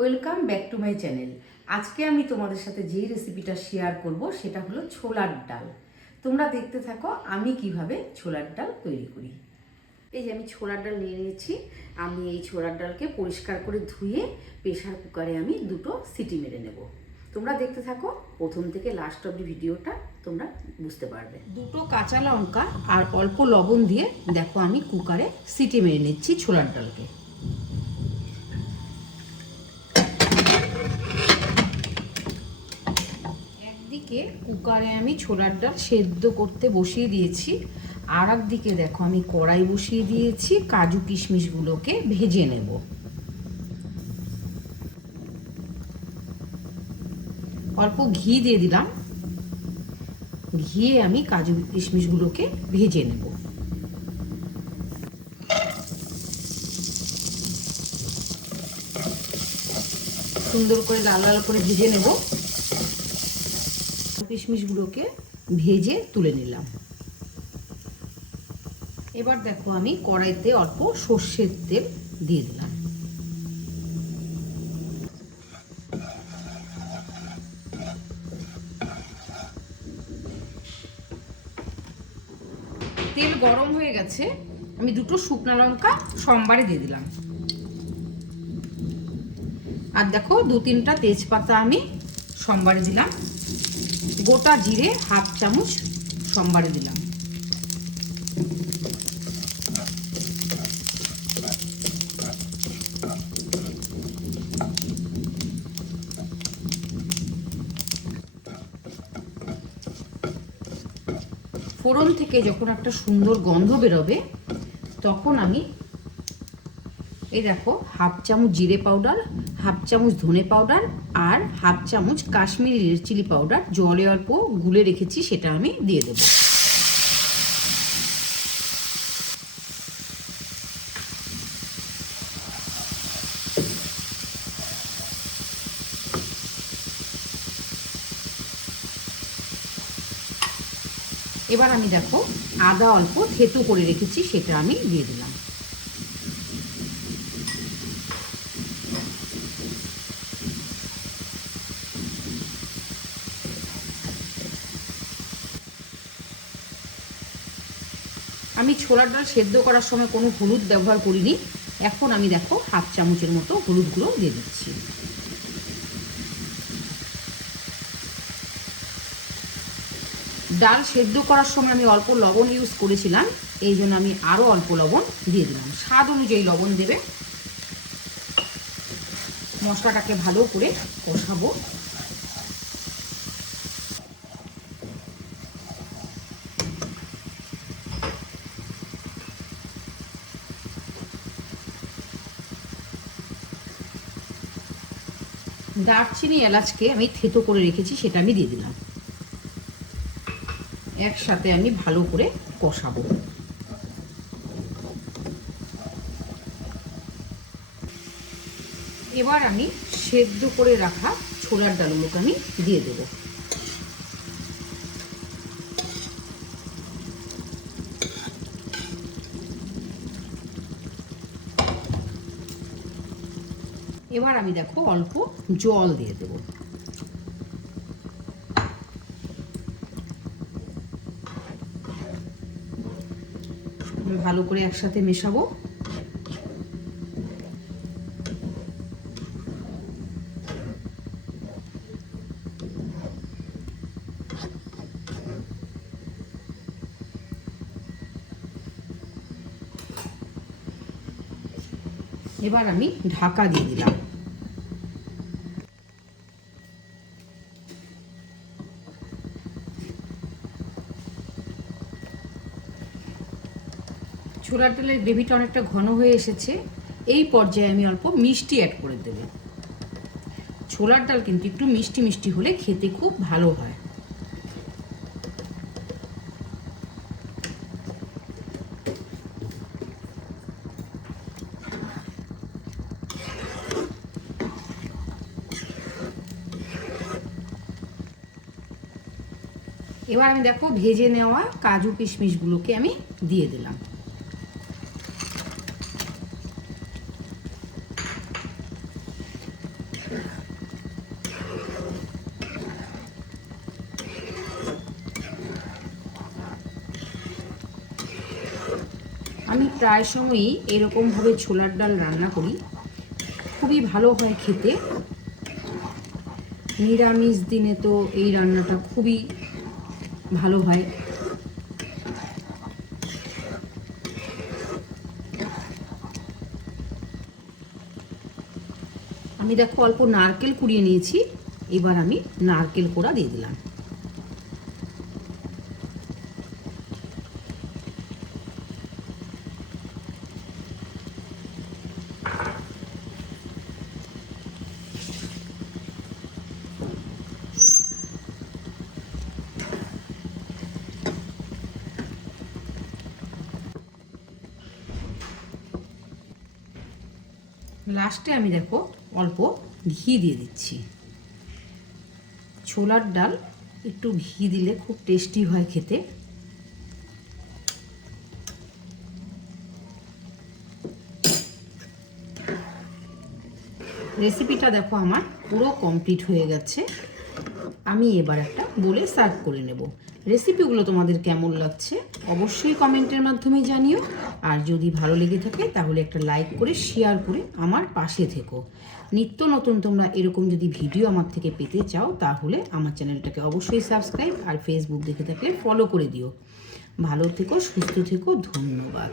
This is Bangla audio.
Welcome back to my channel. আজকে আমি তোমাদের সাথে যেই রেসিপিটা শেয়ার করব সেটা হলো ছোলার ডাল। তোমরা দেখতে থাকো আমি কিভাবে ছোলার ডাল তৈরি করি। এই যে আমি ছোলার ডাল নিয়ে নিয়েছি। আমি এই ছোলার ডালকে পরিষ্কার করে ধুয়ে প্রেসার কুকারে আমি 2টো সিটি মেরে নেব। তোমরা দেখতে থাকো প্রথম থেকে লাস্ট অবধি ভিডিওটা, তোমরা বুঝতে পারবে। 2টো কাঁচা লঙ্কা আর অল্প লবণ দিয়ে দেখো আমি কুকারে সিটি মেরে নিচ্ছি ছোলার ডালকে। একদিকে কুকারে আমি ছোলার ডাল সেদ্ধ করতে বসিয়ে দিয়েছি, আর একদিকে দেখো আমি কড়াই বসিয়ে দিয়েছি কাজু কিশমিশগুলোকে ভেজে নেব। অল্প ঘি দিয়ে দিলাম, ঘিয়ে আমি কাজু কিশমিশগুলোকে ভেজে নেব। সুন্দর করে লাল লাল করে ভেজে নেব। কিশমিশগুলোকে ভেজে তুলে নিলাম। এবার দেখো আমি কড়াইতে অল্প সর্ষের তেল দিয়ে দিলাম। তেল গরম হয়ে গেছে, আমি 2টো শুকনো লঙ্কা সোমবারে দিয়ে দিলাম। আর দেখো 2-3টা তেজপাতা আমি সোমবারে দিলাম। গোটা জিরে হাফ চামচ সোমবারে দিলাম। ফোড়ন থেকে যখন একটা সুন্দর গন্ধ বেরোবে তখন আমি এই দেখো হাফ চামচ জিরে পাউডার, হাফ চামচ ধনে পাউডার আর হাফ চামচ কাশ্মীরি রেড চিলি পাউডার জলে অল্প গুলে রেখেছি, সেটা আমি দিয়ে দেব। এবার আমি দেখো আদা অল্প থেতো করে রেখেছি, সেটা আমি দিয়ে দিলাম। আমি ছোলার ডাল সেদ্ধ করার সময় কোনো হলুদ ব্যবহার করিনি। এখন আমি দেখো হাফ চামচের মতো হলুদগুলো দিয়ে দিচ্ছি। ডাল সেদ্ধ করার সময় আমি অল্প লবণ ইউজ করেছিলাম, এই জন্য আমি আরও অল্প লবণ দিয়ে দিলাম। স্বাদ অনুযায়ী লবণ দেবে। মশলাটাকে ভালো করে কষাবো। দারচিনি এলাচকে আমি থেতো করে রেখেছি, সেটা আমি দিয়ে দিলাম। একসাথে আমি ভালো করে কষাবো। এবার আমি সেদ্ধ করে রাখা ছোলার ডালগুলোকে আমি দিয়ে দেব। এবার আমি দেখো অল্প জল দিয়ে দেব। ভালো করে একসাথে মেশাবো। এবার আমি ঢাকা দিয়ে দিলাম। ছোলার ডালের গ্রেভিটা অনেকটা ঘন হয়ে এসেছে। এই পর্যায়ে আমি অল্প মিষ্টি অ্যাড করে দেব। ছোলার ডাল কিন্তু একটু মিষ্টি মিষ্টি হলে খেতে খুব ভালো হয়। এবার আমি দেখো ভেজে নেওয়া কাজু কিশমিশগুলোকে আমি দিয়ে দিলাম। প্রায় সময়ই এরকমভাবে ছোলার ডাল রান্না করি, খুবই ভালো হয় খেতে। নিরামিষ দিনে তো এই রান্নাটা খুবই ভালো হয়। আমি দেখো অল্প নারকেল কুড়িয়ে নিয়েছি, এবার আমি নারকেল কোড়া দিয়ে দিলাম। লাস্টে আমি দেখো অল্প ঘি দিয়ে দিচ্ছি। ছোলার ডাল একটু ঘি দিলে খুব টেস্টি হয় খেতে। রেসিপিটা দেখো আমার পুরো কমপ্লিট হয়ে গেছে। আমি এবার একটা বলে সার্ভ করে নেব। রেসিপিগুলো তোমাদের কেমন লাগছে অবশ্যই কমেন্টের মাধ্যমে জানিও। আর যদি ভালো লেগে থাকে তাহলে একটা লাইক করে শেয়ার করে আমার পাশে থেকো। নিত্য নতুন তোমরা এরকম যদি ভিডিও আমার থেকে পেতে চাও তাহলে আমার চ্যানেলটাকে অবশ্যই সাবস্ক্রাইব আর ফেসবুক দেখে থাকলে ফলো করে দিও। ভালো থেকো, সুস্থ থেকো, ধন্যবাদ।